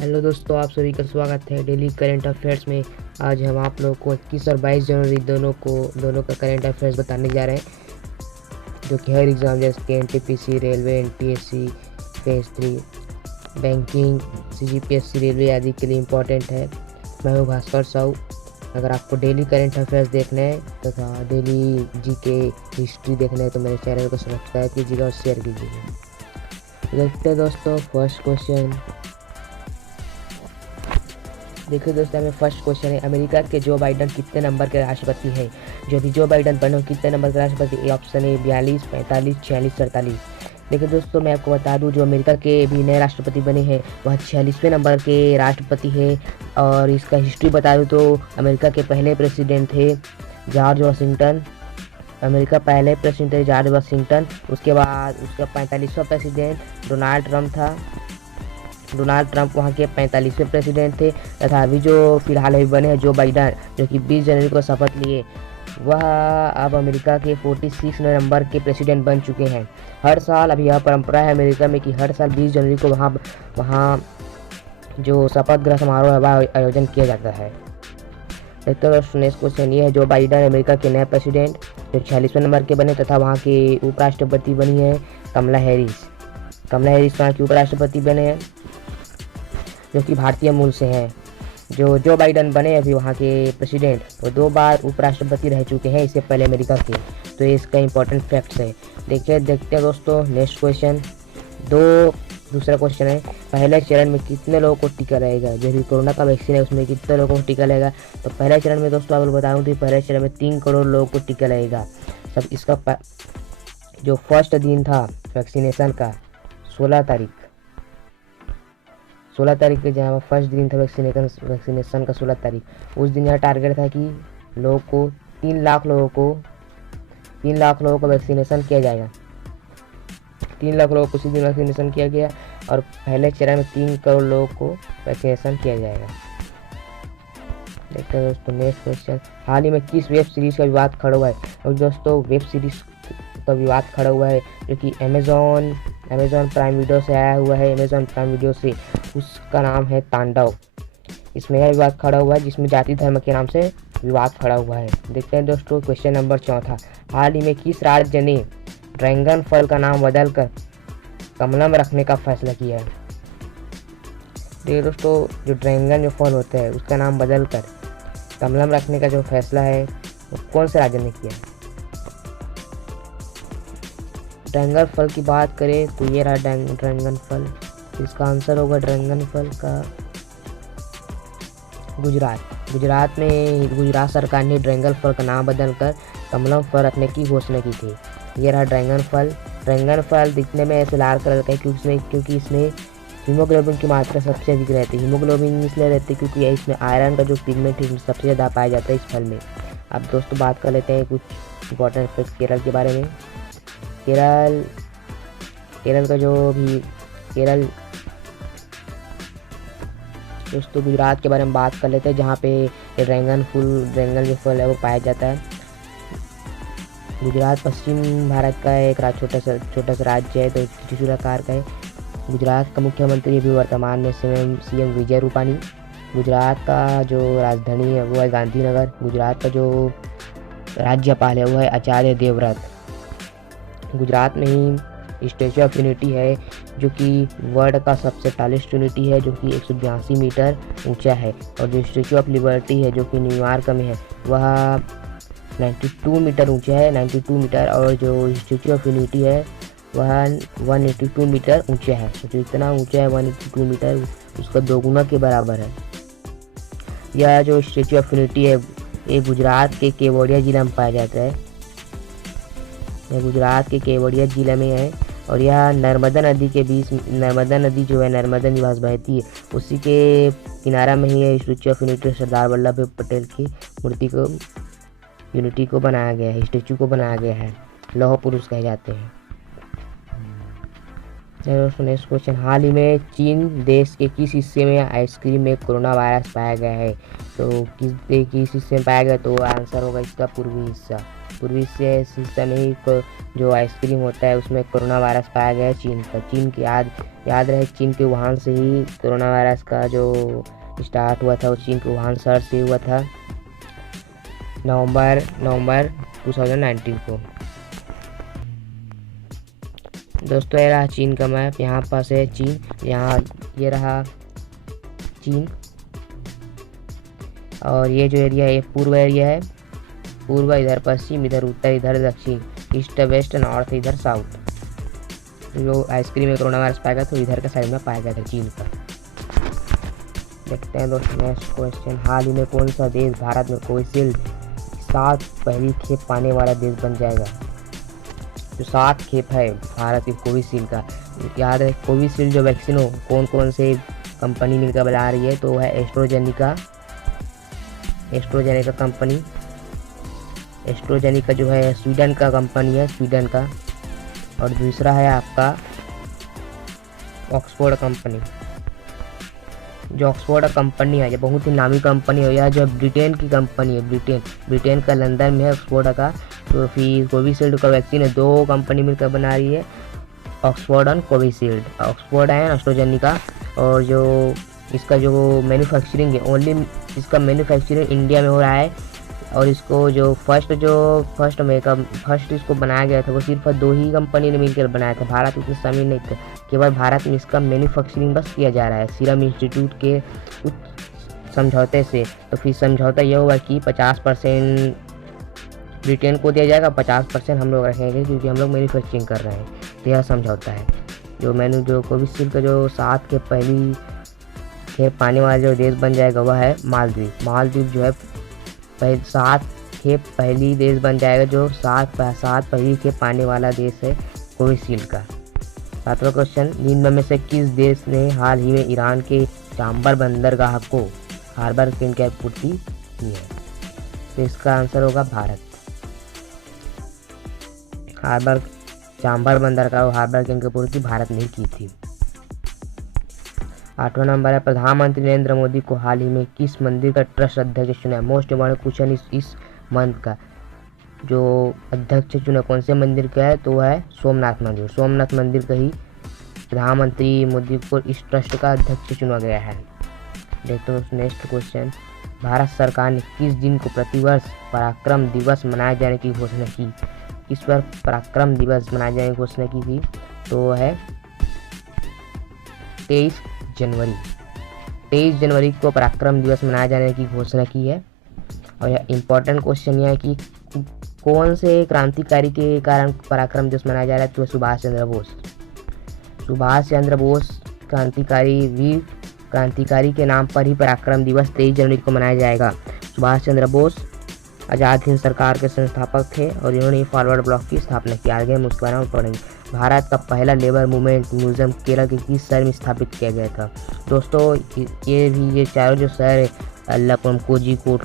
Hello दोस्तों, आप सभी का स्वागत है डेली करंट अफेयर्स में। आज हम आप लोगों को 21 और 22 जनवरी दोनों का करंट अफेयर्स बताने जा रहे हैं, जो कि हर एग्ज़ाम जैसे कि NTPC, railway, NTSC, phase 3, banking, CGPSC, railway आदि के लिए इम्पोर्टेंट है। मैं हूँ भास्कर साहू। अगर आपको डेली करंट अफेयर्स देखने हैं तथा डेली जीके हिस्ट्री देखना है तो मेरे चैनल को सब्सक्राइब कीजिएगा और शेयर कीजिएगा। देखते हैं दोस्तों फर्स्ट क्वेश्चन। देखिए दोस्तों, हमें फर्स्ट क्वेश्चन है, अमेरिका के जो बाइडन कितने नंबर के राष्ट्रपति हैं? जो भी जो बाइडन बने कितने नंबर के राष्ट्रपति? Option A 42, 45, 46, 47। देखिए दोस्तों, मैं आपको बता दूं, जो अमेरिका के भी नए राष्ट्रपति बने हैं वह 46वें नंबर के राष्ट्रपति हैं। और इसका हिस्ट्री बता दूँ तो अमेरिका के पहले प्रेसिडेंट थे जॉर्ज वाशिंगटन। अमेरिका पहले प्रेसिडेंट थे जॉर्ज वाशिंगटन। उसके बाद उसका 45वां प्रेसिडेंट डोनाल्ड ट्रंप था। डोनाल्ड ट्रंप वहाँ के 45वें प्रेसिडेंट थे। तथा अभी जो फिलहाल अभी बने हैं जो बाइडन, जो कि 20 जनवरी को शपथ लिए, वह अब अमेरिका के 46 नंबर के प्रेसिडेंट बन चुके हैं। हर साल अभी यह परंपरा है अमेरिका में कि हर साल 20 जनवरी को वहाँ जो शपथ ग्रहण समारोह है वह आयोजन किया जाता है। देखते हैं नेक्स्ट क्वेश्चन ये है, जो बाइडन अमेरिका के नए प्रेसिडेंट जो 46वें नंबर के बने तथा वहाँ के उपराष्ट्रपति बनी है कमला हैरिस। कमला हैरिस वहाँ की उपराष्ट्रपति बने हैं, जो कि भारतीय मूल से हैं। जो बाइडन बने अभी वहाँ के प्रेसिडेंट, वो 2 बार उपराष्ट्रपति रह चुके हैं इससे पहले अमेरिका के। तो ये इसका इंपॉर्टेंट फैक्ट्स है। देखते हैं दोस्तों नेक्स्ट क्वेश्चन। दूसरा क्वेश्चन है, पहले चरण में कितने लोगों को टीका लगेगा? जो भी कोरोना का वैक्सीन है उसमें कितने लोगों को टीका लगेगा? तो पहले चरण में दोस्तों आपको बताऊँ तो पहले चरण में 3 करोड़ लोगों को टीका लगेगा। सब इसका जो फर्स्ट दिन था वैक्सीनेशन का 16 तारीख के, जहाँ फर्स्ट दिन था वैक्सीनेशन का 16 तारीख, उस दिन यह टारगेट था कि लोगों को 3 लाख लोगों को वैक्सीनेशन किया जाएगा। 3 लाख लोगों को उसी दिन वैक्सीनेशन किया गया और पहले चरण में 3 करोड़ लोगों को वैक्सीनेशन किया जाएगा। देखते हैं दोस्तों नेक्स्ट क्वेश्चन। हाल ही में किस वेब सीरीज का विवाद खड़ा हुआ है? और दोस्तों वेब सीरीज का विवाद खड़ा हुआ है जो कि अमेजॉन प्राइम वीडियो से आया हुआ है। अमेजॉन प्राइम वीडियो से, उसका नाम है तांडव। इसमें यह विवाद खड़ा हुआ है जिसमें जाति धर्म के नाम से विवाद खड़ा हुआ है। देखते हैं दोस्तों क्वेश्चन नंबर 4। हाल ही में किस राज्य ने ड्रैगन फल का नाम बदलकर कमलम रखने का फैसला किया है? देखिए दोस्तों, जो ड्रैगन जो फल होता है उसका नाम बदलकर कमलम रखने का जो फैसला है वो कौन से राज्य ने किया है? ड्रैगन फल की बात करें तो ये रहा ड्रैगन फल। इसका आंसर होगा ड्रैगन फल का गुजरात में गुजरात सरकार ने ड्रैगन फल का नाम बदलकर कमलम फल रखने की घोषणा की थी। ये रहा ड्रैगन फल दिखने में ऐसे लाल कलर का है क्योंकि इसमें हीमोग्लोबिन की मात्रा सबसे अधिक रहती है। हीमोग्लोबिन इसलिए रहती है क्योंकि इसमें आयरन का जो पिगमेंट है सबसे ज़्यादा पाया जाता है इस फल में। अब दोस्तों बात कर लेते हैं कुछ इंपॉर्टेंट फैक्ट्स केरल के बारे में। केरल का जो भी दोस्तों गुजरात के बारे में बात कर लेते हैं, जहाँ पे ड्रैगन जो फल है वो पाया जाता है। गुजरात पश्चिम भारत का एक छोटा सा राज्य है, तो त्रिशूल आकार का है। गुजरात का मुख्यमंत्री अभी वर्तमान में सीएम विजय रूपानी। गुजरात का जो राजधानी है वो है गांधीनगर। गुजरात का जो राज्यपाल है वो है आचार्य देवव्रत। गुजरात में ही स्टैचू ऑफ यूनिटी है जो कि वर्ल्ड का सबसे टॉलेस्ट यूनिटी है, जो कि 182 मीटर ऊंचा है। और जो स्टैचू ऑफ लिबर्टी है जो कि न्यूयॉर्क में है वह 92 मीटर ऊंचा है, 92 मीटर। और जो स्टैचू ऑफ यूनिटी है वह 182 मीटर ऊंचा है। तो जो इतना ऊंचा है 182 मीटर, उसका 2 गुना के बराबर है। यह जो स्टैचू ऑफ यूनिटी है ये गुजरात के केवड़िया जिला में पाया जाता है। यह गुजरात के केवड़िया जिले में है और यह नर्मदा नदी के बीच, नर्मदा नदी जो है नर्मदा निवास बहती है उसी के किनारा में ही है statue of unity. Sardar Vallabh भाई पटेल की यूनिटी को बनाया गया है, स्टैचू को बनाया गया है। लौह पुरुष कहे जाते हैं। नेक्स्ट क्वेश्चन, हाल ही में चीन देश के किस हिस्से में आइसक्रीम में कोरोना वायरस पाया गया है? तो किस हिस्से में पाया गया? तो आंसर होगा इसका पूर्वी हिस्सा। पूर्वी से सिस्टमिक जो आइसक्रीम होता है उसमें कोरोना वायरस पाया गया है चीन का। चीन की याद रहे, चीन के वुहान से ही कोरोना वायरस का जो स्टार्ट हुआ था वो चीन के वुहान शहर से हुआ था नवंबर 2019 को। दोस्तों ये रहा चीन का मैप, यहाँ पास है चीन, यहाँ ये रहा चीन, और ये जो एरिया है ये पूर्व एरिया है, पूर्व इधर पश्चिम, इधर उत्तर, इधर दक्षिण, ईस्ट वेस्ट, नॉर्थ, इधर साउथ। जो आइसक्रीम में कोरोना वायरस पाया गया तो इधर का साइड में पाया गया था चीन का। देखते हैं दोस्तों नेक्स्ट क्वेश्चन, हाल ही में कौन सा देश भारत में कोविशील्ड 7 पहली खेप पाने वाला देश बन जाएगा। जो 7 खेप है भारत की कोविशील्ड का, याद है कोविशील्ड जो वैक्सीन हो कौन कौन से कंपनी मिलकर बना रही है, तो है एस्ट्रोजेनिका कंपनी। एस्ट्रोजेनिका जो है स्वीडन का कंपनी है, स्वीडन का। और दूसरा है आपका ऑक्सफोर्ड कंपनी। जो ऑक्सफोर्ड कंपनी है, ये बहुत ही नामी कंपनी है, यह जो ब्रिटेन की कंपनी है, ब्रिटेन का लंदन में है ऑक्सफोर्ड का। तो फिर कोविशील्ड का वैक्सीन है 2 कंपनी मिलकर बना रही है, ऑक्सफोर्ड और कोविशील्ड। ऑक्सफोर्ड है एस्ट्रोजेनिका, और जो इसका जो मैन्युफैक्चरिंग है ओनली इसका मैन्युफैक्चरिंग इंडिया में हो रहा है। और इसको जो फर्स्ट इसको बनाया गया था वो सिर्फ 2 ही कंपनी ने मिलकर बनाया था, भारत इतने शामिल नहीं थे, केवल भारत में इसका मैन्युफैक्चरिंग बस किया जा रहा है सीरम इंस्टीट्यूट के कुछ समझौते से। तो फिर समझौता यह हुआ कि 50% ब्रिटेन को दिया जाएगा, 50% हम लोग रखेंगे क्योंकि हम लोग मैन्युफैक्चरिंग कर रहे हैं। तो यह समझौता है। जो कोविशील्ड का जो 7 के पहली खेप पाने वाला जो देश बन जाएगा वह है मालदीव। मालदीव जो है 7 खेप पहली देश बन जाएगा, जो 7 पहली खेप पाने वाला देश है कोविशील्ड का। 7वां क्वेश्चन, निम्न में से किस देश ने हाल ही में ईरान के चांबर बंदरगाह को हार्बर क्रेन की आपूर्ति की है। तो इसका आंसर होगा भारत। चांबर बंदरगाह हार्बर क्रेन की आपूर्ति भारत ने की थी। 8वां नंबर है, प्रधानमंत्री नरेंद्र मोदी को हाल ही में किस मंदिर का ट्रस्ट अध्यक्ष चुना है। मोस्ट इम्पोर्टेंट क्वेश्चन इस मंथ का, जो अध्यक्ष चुना कौन से मंदिर का है, तो है सोमनाथ मंदिर। सोमनाथ मंदिर का ही प्रधानमंत्री मोदी को इस ट्रस्ट का अध्यक्ष चुना गया है। देखते हैं नेक्स्ट क्वेश्चन, भारत सरकार ने किस दिन को प्रतिवर्ष पराक्रम दिवस मनाए जाने की घोषणा की। इस पर पराक्रम दिवस मनाए जाने की घोषणा की थी, तो है 23 जनवरी को पराक्रम दिवस मनाए जाने की घोषणा की है। और यह इम्पोर्टेंट क्वेश्चन यह है कि कौन से क्रांतिकारी के कारण पराक्रम दिवस मनाया जा रहा है, तो सुभाष चंद्र बोस वीर क्रांतिकारी के नाम पर ही पराक्रम दिवस 23 जनवरी को मनाया जाएगा। सुभाष चंद्र बोस आज़ाद हिंद सरकार के संस्थापक थे और इन्होंने फॉरवर्ड ब्लॉक की स्थापना की। आगे हम उसके बारे में पढ़ेंगे। भारत का पहला लेबर मूवमेंट म्यूजियम केरल के किस शहर में स्थापित किया गया था। दोस्तों ये चारों जो शहर है, अल्लापुरम, कोझिकोड,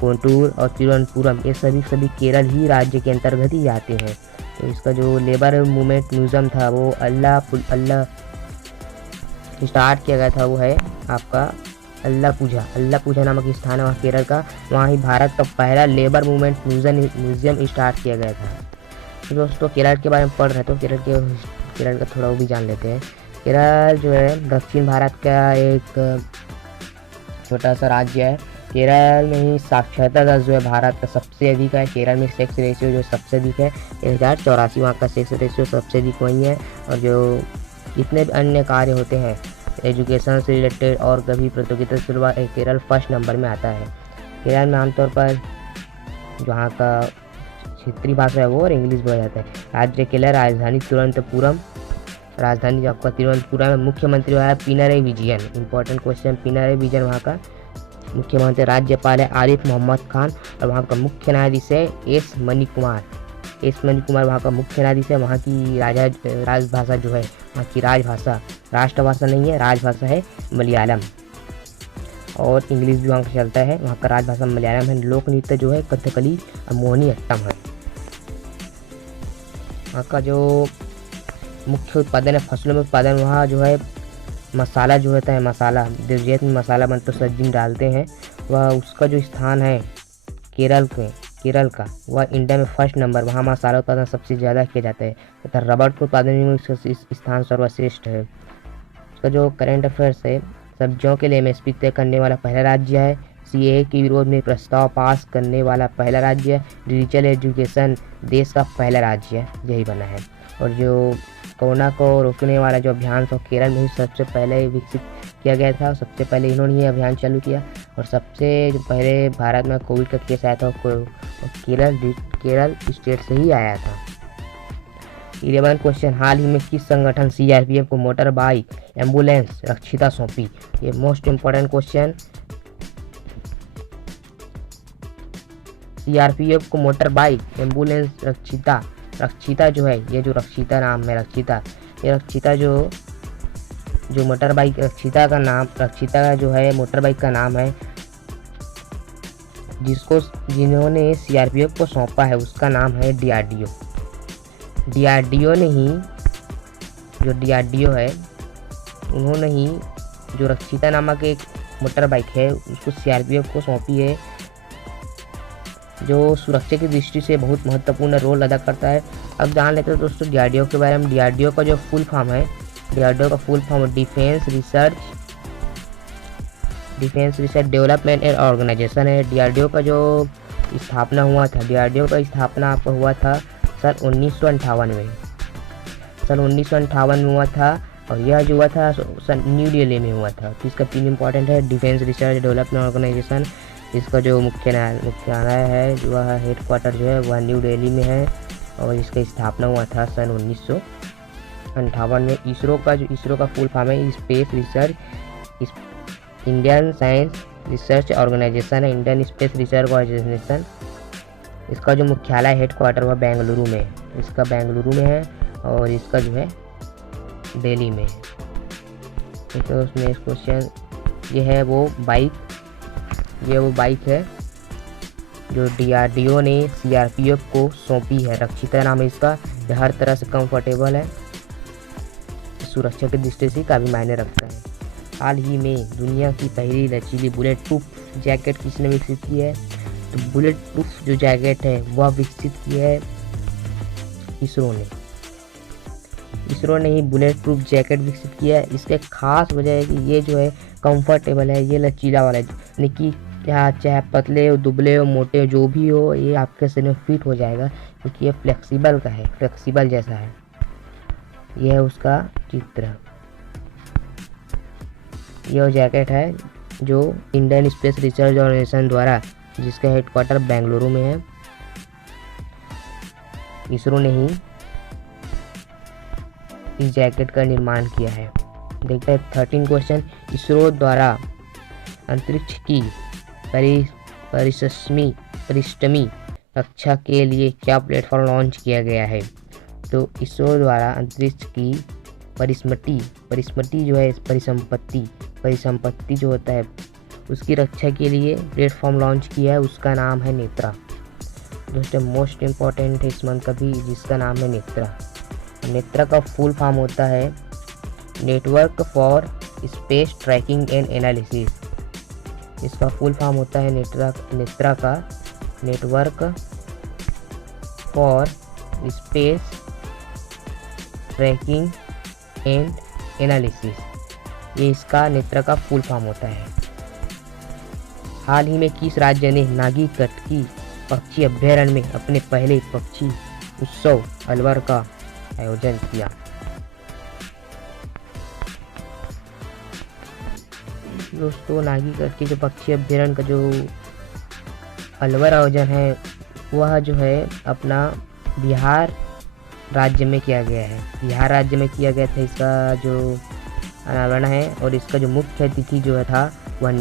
कोटूर और तिरुवनंतपुरम, ये सभी केरल ही राज्य के अंतर्गत ही आते हैं। तो इसका जो लेबर मूवमेंट म्यूजियम था वो अल्लाह स्टार्ट किया गया था, वो है आपका अल्लापूझा नामक स्थान है वहाँ केरल का। वहाँ ही भारत का पहला लेबर मूवमेंट म्यूजियम स्टार्ट किया गया था। तो दोस्तों केरल के बारे में पढ़ रहे हैं तो केरल का थोड़ा वो भी जान लेते हैं। केरल जो है दक्षिण भारत का एक छोटा सा राज्य है। केरल में ही साक्षरता दर जो है भारत का सबसे अधिक है। केरल में सेक्स रेशियो जो सबसे अधिक है 1084, वहाँ का सेक्स रेशियो सबसे अधिक वही है। और जो जितने भी अन्य कार्य होते हैं एजुकेशन से रिलेटेड और कभी प्रतियोगिता से केरल फर्स्ट नंबर में आता है। केरल में आमतौर पर जहाँ का क्षेत्रीय भाषा है वो और इंग्लिश बोला जाता है। राज्य केरल, राजधानी तिरुवनंतपुरम, राजधानी आपका तिरुवनंतपुरम में। मुख्यमंत्री वहाँ है पिनरई विजयन। इंपॉर्टेंट क्वेश्चन, पिनरई विजयन वहाँ का मुख्यमंत्री। राज्यपाल है आरिफ मोहम्मद खान और वहाँ का मुख्य न्यायाधीश है एस मनी कुमार वहाँ का मुख्य न्यायाधीश है। वहाँ की राजभाषा जो है, वहाँ की राजभाषा राष्ट्रभाषा नहीं है, राजभाषा है मलयालम और इंग्लिश भी वहाँ का चलता है। वहाँ का राजभाषा मलयालम है। लोक नृत्य जो है कथकली और मोहिनी अट्टम है। वहाँ का जो मुख्य उत्पादन है फसलों में उत्पादन, वहाँ जो है मसाला जो होता है, मसाला देवजियत में मसाला बनता है, सब्जी में डालते हैं। वह उसका जो स्थान है केरल केरल का, वह इंडिया में फर्स्ट नंबर, वहाँ मसाला उत्पादन सबसे ज़्यादा किया जाता है तथा रबर के उत्पादन में इसका स्थान सर्वश्रेष्ठ है। इसका जो करंट अफेयर्स है, सब्जियों के लिए एमएसपी तय करने वाला पहला राज्य है। सीएए के विरोध में प्रस्ताव पास करने वाला पहला राज्य है। डिजिटल एजुकेशन देश का पहला राज्य है, यही बना है। और जो कोरोना को रोकने वाला जो अभियान था केरल में ही सबसे पहले विकसित किया गया था। सबसे पहले इन्होंने ये अभियान चालू किया और सबसे जो पहले भारत में कोविड का केस आया था केरल स्टेट से ही आया था। 11 क्वेश्चन, हाल ही में किस संगठन सीआरपीएफ को मोटर बाइक एम्बुलेंस रक्षिता सौंपी? ये मोस्ट इम्पोर्टेंट क्वेश्चन। सीआरपीएफ को मोटर बाइक एम्बुलेंस रक्षिता जो है, ये जो रक्षिता नाम है ये रक्षिता जो मोटर बाइक रक्षिता का जो है मोटर बाइक का नाम है, जिन्होंने सीआरपीएफ को सौंपा है उसका नाम है डीआरडीओ ने ही, जो डीआरडीओ है उन्होंने ही जो रक्षिता नामक एक मोटर बाइक है उसको सीआरपीएफ को सौंपी है, जो सुरक्षा की दृष्टि से बहुत महत्वपूर्ण रोल अदा करता है। अब जान लेते हैं दोस्तों डीआरडीओ के बारे में। डीआरडीओ का जो फुल फॉर्म है, डीआरडीओ का full form defence research development and organisation है। डीआरडीओ का जो स्थापना हुआ था, डीआरडीओ का स्थापना आपका हुआ था सन 1958 में। सन 1958 में हुआ था और यह जो हुआ था न्यू दिल्ली में हुआ था। तो इसका तीन इंपॉर्टेंट है, डिफेंस रिसर्च डेवलपमेंट ऑर्गेनाइजेशन। इसका जो मुख्यालय है जो वह हेडक्वार्टर जो है वह न्यू दिल्ली में है और इसका स्थापना हुआ था सन 1958 में। इसरो का फुल फॉर्म है space research Indian science research organisation है, इंडियन स्पेस रिसर्च ऑर्गेनाइजेशन। इसका जो मुख्यालय हेडक्वार्टर वह बेंगलुरु में है, इसका बेंगलुरु में है और इसका जो है दिल्ली में है। तो उसमें इस क्वेश्चन ये वो बाइक है जो डीआरडीओ ने सीआरपीएफ को सौंपी है। रक्षिता नाम है इसका। यह हर तरह से कंफर्टेबल है, सुरक्षा की दृष्टि से काफ़ी मायने रखता है। हाल ही में दुनिया की पहली लचीली बुलेट प्रूफ जैकेट किसने विकसित की है? तो बुलेट प्रूफ जो जैकेट है वह विकसित की है इसरो ने ही बुलेट प्रूफ जैकेट विकसित किया है। इसके खास वजह है कि ये जो है कंफर्टेबल है, ये लचीला वाला है, यानी कि क्या चाहे पतले हो दुबले हो मोटे हो जो भी हो ये आपके शरीर में फिट हो जाएगा क्योंकि ये फ्लेक्सिबल का है, फ्लेक्सिबल जैसा है। यह है उसका चित्र। यह जैकेट है जो इंडियन स्पेस रिसर्च ऑर्गेनाइजेशन द्वारा, जिसका हेडक्वार्टर बेंगलुरु में है, इसरो ने ही इस जैकेट का निर्माण किया है। देखते हैं 13 क्वेश्चन, इसरो द्वारा अंतरिक्ष की परिश्रमी कक्षा के लिए क्या प्लेटफॉर्म लॉन्च किया गया है? तो इसरो द्वारा अंतरिक्ष की परिसंपत्ति जो होता है उसकी रक्षा के लिए प्लेटफॉर्म लॉन्च किया है, उसका नाम है नेत्रा। दोस्तों मोस्ट इम्पॉर्टेंट है इस मंथ का भी, जिसका नाम है नेत्रा। नेत्रा का फुल फॉर्म होता है network for space trekking and analysis. इसका फुल फॉर्म होता है नेत्रा का network for space trekking and analysis, ये इसका नेत्रा का फुल फॉर्म होता है। हाल ही में किस राज्य ने नागी कटकी पक्षी अभ्यारण्य में अपने पहले पक्षी उत्सव अलवर का आयोजन किया? दोस्तों नागीगढ़ के जो पक्षी अभ्यारण्य का जो अलवर आयोजन है वह जो है अपना बिहार राज्य में किया गया है। बिहार राज्य में किया गया था इसका जो अनावरण है और इसका जो मुख्य अतिथि जो था वह